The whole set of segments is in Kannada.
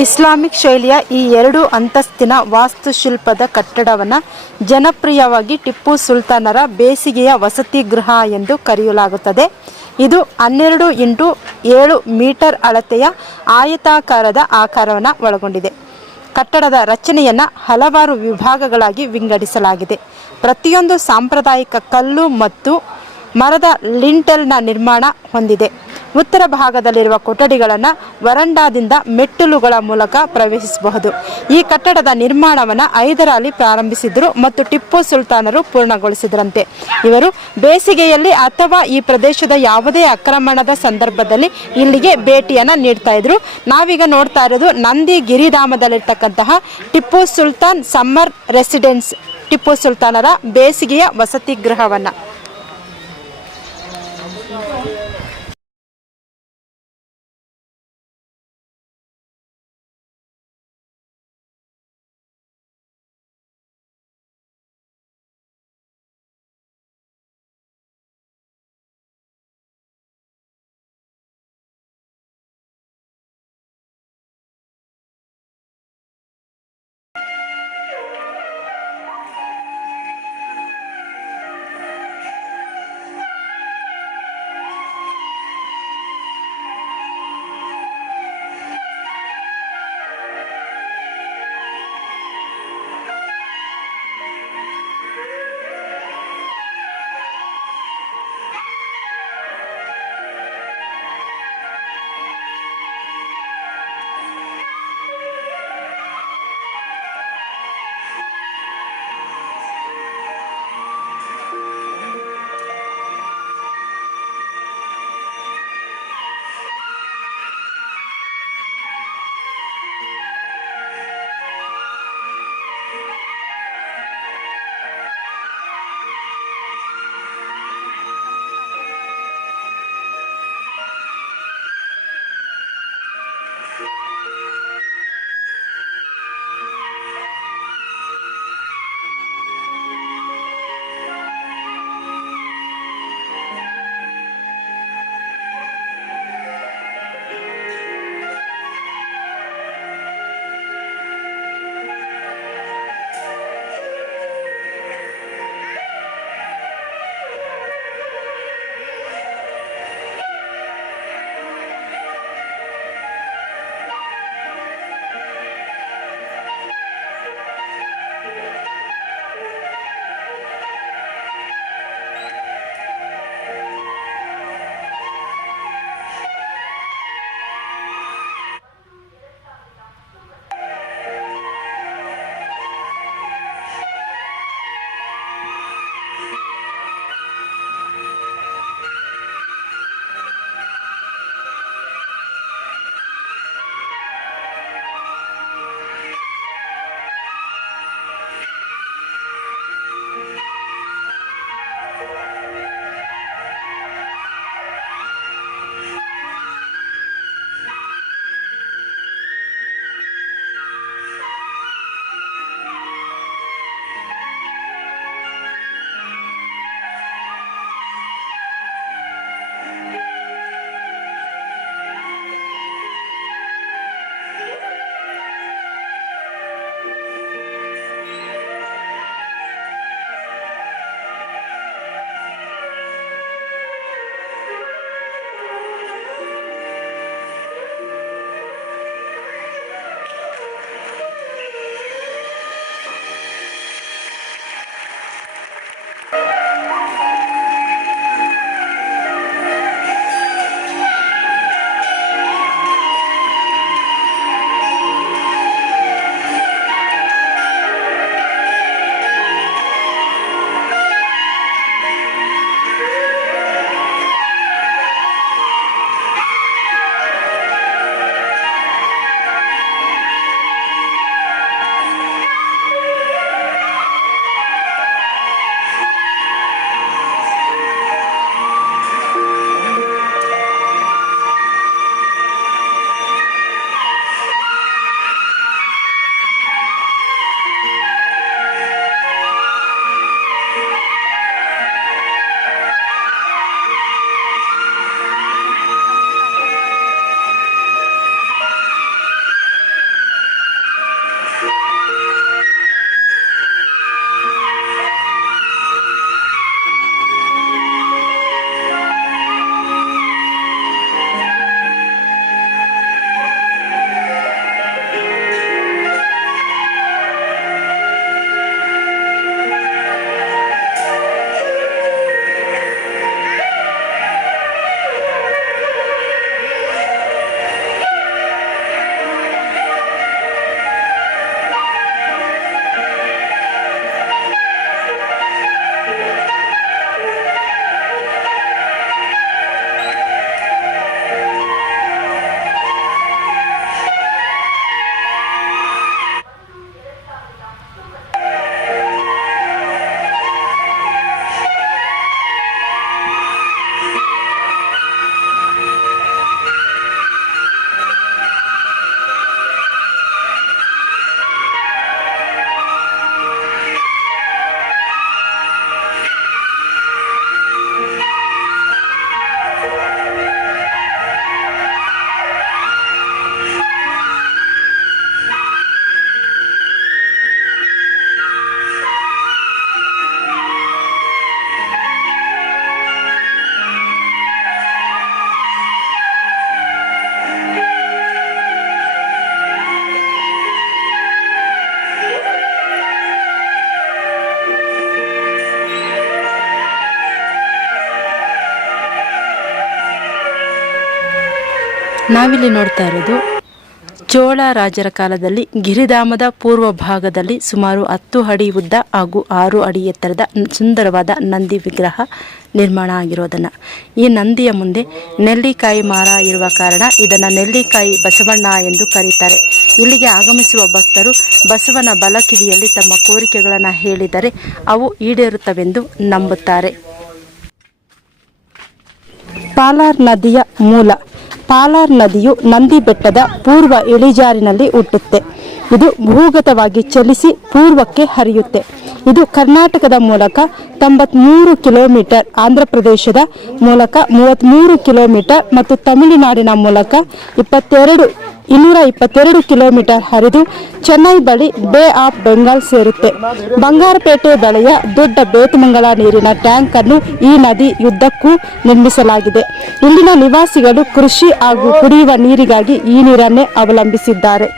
ಇಸ್ಲಾಮಿಕ್ ಶೈಲಿಯ ಈ ಎರಡು ಅಂತಸ್ತಿನ ವಾಸ್ತುಶಿಲ್ಪದ ಕಟ್ಟಡವನ್ನು ಜನಪ್ರಿಯವಾಗಿ ಟಿಪ್ಪು ಸುಲ್ತಾನರ ಬೇಸಿಗೆಯ ವಸತಿ ಗೃಹ ಎಂದು ಕರೆಯಲಾಗುತ್ತದೆ. ಇದು ಹನ್ನೆರಡು ಇಂಟು ಏಳು ಮೀಟರ್ ಅಳತೆಯ ಆಯತಾಕಾರದ ಆಕಾರವನ್ನು ಒಳಗೊಂಡಿದೆ. ಕಟ್ಟಡದ ರಚನೆಯನ್ನು ಹಲವಾರು ವಿಭಾಗಗಳಾಗಿ ವಿಂಗಡಿಸಲಾಗಿದೆ. ಪ್ರತಿಯೊಂದು ಸಾಂಪ್ರದಾಯಿಕ ಕಲ್ಲು ಮತ್ತು ಮರದ ಲಿಂಟಲ್ನ ನಿರ್ಮಾಣ ಹೊಂದಿದೆ. ಉತ್ತರ ಭಾಗದಲ್ಲಿರುವ ಕೊಠಡಿಗಳನ್ನು ವರಂಡಾದಿಂದ ಮೆಟ್ಟಿಲುಗಳ ಮೂಲಕ ಪ್ರವೇಶಿಸಬಹುದು. ಈ ಕಟ್ಟಡದ ನಿರ್ಮಾಣವನ್ನು ಐದರಲ್ಲಿ ಪ್ರಾರಂಭಿಸಿದರು ಮತ್ತು ಟಿಪ್ಪು ಸುಲ್ತಾನರು ಪೂರ್ಣಗೊಳಿಸಿದರಂತೆ. ಇವರು ಬೇಸಿಗೆಯಲ್ಲಿ ಅಥವಾ ಈ ಪ್ರದೇಶದ ಯಾವುದೇ ಆಕ್ರಮಣದ ಸಂದರ್ಭದಲ್ಲಿ ಇಲ್ಲಿಗೆ ಭೇಟಿಯನ್ನು ನೀಡ್ತಾ ಇದ್ರು. ನಾವೀಗ ನೋಡ್ತಾ ಇರೋದು ನಂದಿ ಗಿರಿಧಾಮದಲ್ಲಿರ್ತಕ್ಕಂತಹ ಟಿಪ್ಪು ಸುಲ್ತಾನ್ ಸಮ್ಮರ್ ರೆಸಿಡೆನ್ಸ್, ಟಿಪ್ಪು ಸುಲ್ತಾನರ ಬೇಸಿಗೆಯ ವಸತಿ ಗೃಹವನ್ನು. ನಾವಿಲ್ಲಿ ನೋಡ್ತಾ ಇರೋದು ಚೋಳ ರಾಜರ ಕಾಲದಲ್ಲಿ ಗಿರಿಧಾಮದ ಪೂರ್ವ ಭಾಗದಲ್ಲಿ ಸುಮಾರು ಹತ್ತು ಅಡಿ ಉದ್ದ ಹಾಗೂ ಆರು ಅಡಿ ಎತ್ತರದ ಸುಂದರವಾದ ನಂದಿ ವಿಗ್ರಹ ನಿರ್ಮಾಣ ಆಗಿರೋದನ್ನು. ಈ ನಂದಿಯ ಮುಂದೆ ನೆಲ್ಲಿಕಾಯಿ ಮಾರ ಇರುವ ಕಾರಣ ಇದನ್ನು ನೆಲ್ಲಿಕಾಯಿ ಬಸವಣ್ಣ ಎಂದು ಕರೀತಾರೆ. ಇಲ್ಲಿಗೆ ಆಗಮಿಸುವ ಭಕ್ತರು ಬಸವನ ಬಲಕಿವಿಯಲ್ಲಿ ತಮ್ಮ ಕೋರಿಕೆಗಳನ್ನು ಹೇಳಿದರೆ ಅವು ಈಡೇರುತ್ತವೆಂದು ನಂಬುತ್ತಾರೆ. ಪಾಲಾರ್ ನದಿಯ ಮೂಲ ಪಾಲಾರ್ ನದಿಯು ನಂದಿ ಬೆಟ್ಟದ ಪೂರ್ವ ಇಳಿಜಾರಿನಲ್ಲಿ ಹುಟ್ಟುತ್ತೆ. ಇದು ಭೂಗತವಾಗಿ ಚಲಿಸಿ ಪೂರ್ವಕ್ಕೆ ಹರಿಯುತ್ತೆ. ಇದು ಕರ್ನಾಟಕದ ಮೂಲಕ ತೊಂಬತ್ಮೂರು ಕಿಲೋಮೀಟರ್ ಆಂಧ್ರ ಪ್ರದೇಶದ ಮೂಲಕ ಮೂವತ್ತ್ಮೂರು ಕಿಲೋಮೀಟರ್ ಮತ್ತು ತಮಿಳುನಾಡಿನ ಮೂಲಕ ಇಪ್ಪತ್ತೆರಡು ಇನ್ನೂರ ಇಪ್ಪತ್ತೆರಡು ಕಿಲೋಮೀಟರ್ ಹರಿದು ಚೆನ್ನೈ ಬಳಿ ಬೇ ಆಫ್ ಬೆಂಗಾಲ್ ಸೇರುತ್ತೆ. ಬಂಗಾರಪೇಟೆ ಬಳಿಯ ದೊಡ್ಡ ಬೇತಮಂಗಲ ನೀರಿನ ಟ್ಯಾಂಕ್ ಅನ್ನು ಈ ನದಿ ಯುದ್ಧಕ್ಕೂ ನಿರ್ಮಿಸಲಾಗಿದೆ. ಇಲ್ಲಿನ ನಿವಾಸಿಗಳು ಕೃಷಿ ಹಾಗೂ ಕುಡಿಯುವ ನೀರಿಗಾಗಿ ಈ ನೀರನ್ನೇ ಅವಲಂಬಿಸಿದ್ದಾರೆ.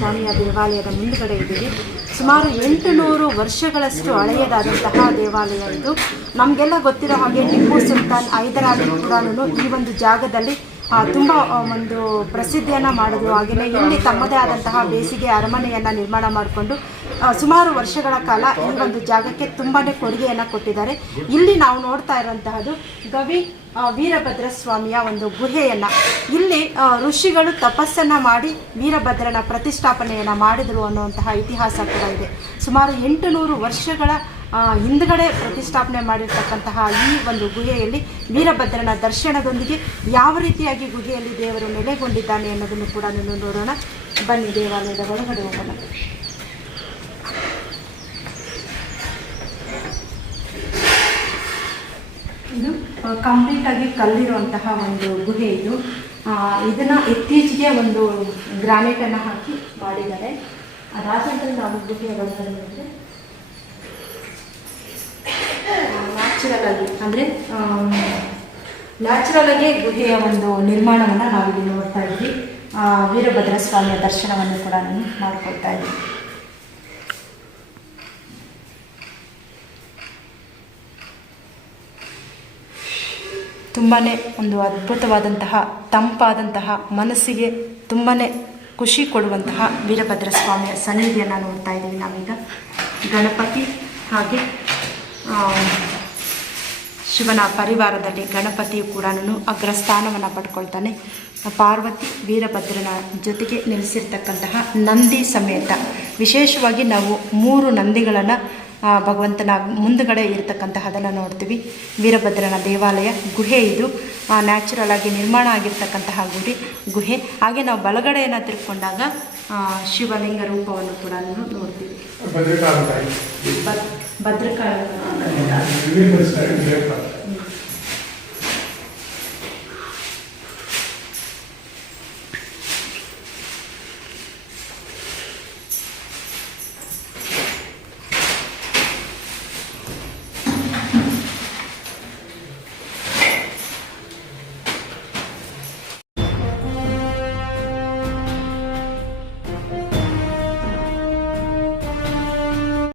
ಸ್ವಾಮಿಯ ದೇವಾಲಯದ ಮುಂದುಗಡೆ ಇದ್ದೀವಿ. ಸುಮಾರು ಎಂಟು ನೂರು ವರ್ಷಗಳಷ್ಟು ಹಳೆಯದಾದಂತಹ ದೇವಾಲಯ ಇದು. ನಮಗೆಲ್ಲ ಗೊತ್ತಿರೋ ಹಾಗೆ ಟಿಪ್ಪು ಸುಲ್ತಾನ್ ಹೈದರಾಲಿ ಕೂಡಾನು ಈ ಒಂದು ಜಾಗದಲ್ಲಿ ತುಂಬ ಒಂದು ಪ್ರಸಿದ್ಧಿಯನ್ನು ಮಾಡಿದ್ರು. ಹಾಗೆಯೇ ಇಲ್ಲಿ ತಮ್ಮದೇ ಆದಂತಹ ಬೇಸಿಗೆ ಅರಮನೆಯನ್ನು ನಿರ್ಮಾಣ ಮಾಡಿಕೊಂಡು ಸುಮಾರು ವರ್ಷಗಳ ಕಾಲ ಈ ಒಂದು ಜಾಗಕ್ಕೆ ತುಂಬಾ ಕೊಡುಗೆಯನ್ನು ಕೊಟ್ಟಿದ್ದಾರೆ. ಇಲ್ಲಿ ನಾವು ನೋಡ್ತಾ ಇರುವಂತಹದ್ದು ಗವಿ ವೀರಭದ್ರ ಸ್ವಾಮಿಯ ಒಂದು ಗುಹೆಯನ್ನು. ಇಲ್ಲಿ ಋಷಿಗಳು ತಪಸ್ಸನ್ನು ಮಾಡಿ ವೀರಭದ್ರನ ಪ್ರತಿಷ್ಠಾಪನೆಯನ್ನ ಮಾಡಿದರು ಅನ್ನುವಂತಹ ಇತಿಹಾಸ ಕೂಡ ಇದೆ. ಸುಮಾರು ಎಂಟು ನೂರು ವರ್ಷಗಳ ಹಿಂದ್ಗಡೆ ಪ್ರತಿಷ್ಠಾಪನೆ ಮಾಡಿರ್ತಕ್ಕಂತಹ ಈ ಒಂದು ಗುಹೆಯಲ್ಲಿ ವೀರಭದ್ರನ ದರ್ಶನದೊಂದಿಗೆ ಯಾವ ರೀತಿಯಾಗಿ ಗುಹೆಯಲ್ಲಿ ದೇವರು ನೆಲೆಗೊಂಡಿದ್ದಾನೆ ಅನ್ನೋದನ್ನು ಕೂಡ ನೋಡೋಣ. ಬನ್ನಿ ದೇವಾಲಯದ ಒಳಗಡೆ ಹೋಗೋಣ. ಕಂಪ್ಲೀಟ್ ಆಗಿ ಕಲ್ಲಿರುವಂತಹ ಒಂದು ಗುಹೆ ಇದು. ಇದನ್ನು ಇತ್ತೀಚೆಗೆ ಒಂದು ಗ್ರಾನೈಟ್ ಅನ್ನ ಹಾಕಿ ಮಾಡಿದ್ದಾರೆ. ಅದಾದ್ಮೇಲೆ ನಾವು ಗುಹೆಯ ನ್ಯಾಚುರಲ್ ಆಗಿ, ಅಂದರೆ ನ್ಯಾಚುರಲ್ ಆಗಿ ಗುಹೆಯ ಒಂದು ನಿರ್ಮಾಣವನ್ನು ನಾವಿಲ್ಲಿ ನೋಡ್ತಾ ಇದ್ವಿ ವೀರಭದ್ರ ಸ್ವಾಮಿಯ ದರ್ಶನವನ್ನು ಕೂಡ ನಾನು ಮಾಡ್ಕೊಳ್ತಾ ಇದ್ವಿ ತುಂಬಾ ಒಂದು ಅದ್ಭುತವಾದಂತಹ, ತಂಪಾದಂತಹ, ಮನಸ್ಸಿಗೆ ತುಂಬಾ ಖುಷಿ ಕೊಡುವಂತಹ ವೀರಭದ್ರ ಸ್ವಾಮಿಯ ಸನ್ನಿಧಿಯನ್ನು ನೋಡ್ತಾ ಇದ್ದೀವಿ ನಾವೀಗ. ಗಣಪತಿ ಹಾಗೆ ಶಿವನ ಪರಿವಾರದಲ್ಲಿ ಗಣಪತಿಯು ಕೂಡ ಅಗ್ರಸ್ಥಾನವನ್ನು ಪಡ್ಕೊಳ್ತಾನೆ. ಪಾರ್ವತಿ ವೀರಭದ್ರನ ಜೊತೆಗೆ ನೆಲೆಸಿರ್ತಕ್ಕಂತಹ ನಂದಿ ಸಮೇತ. ವಿಶೇಷವಾಗಿ ನಾವು ಮೂರು ನಂದಿಗಳನ್ನು ಭಗವಂತನ ಮುಂದುಗಡೆ ಇರತಕ್ಕಂತಹದನ್ನು ನೋಡ್ತೀವಿ. ವೀರಭದ್ರನ ದೇವಾಲಯ ಗುಹೆ ಇದು. ನ್ಯಾಚುರಲ್ ಆಗಿ ನಿರ್ಮಾಣ ಆಗಿರ್ತಕ್ಕಂತಹ ಗುಡಿ ಗುಹೆ. ಹಾಗೆ ನಾವು ಬಲಗಡೆಯನ್ನು ತಿರ್ಕೊಂಡಾಗ ಶಿವಲಿಂಗ ರೂಪವನ್ನು ಕೂಡ ನೋಡ್ತೀವಿ. ಭದ್ರಕಾಳಿ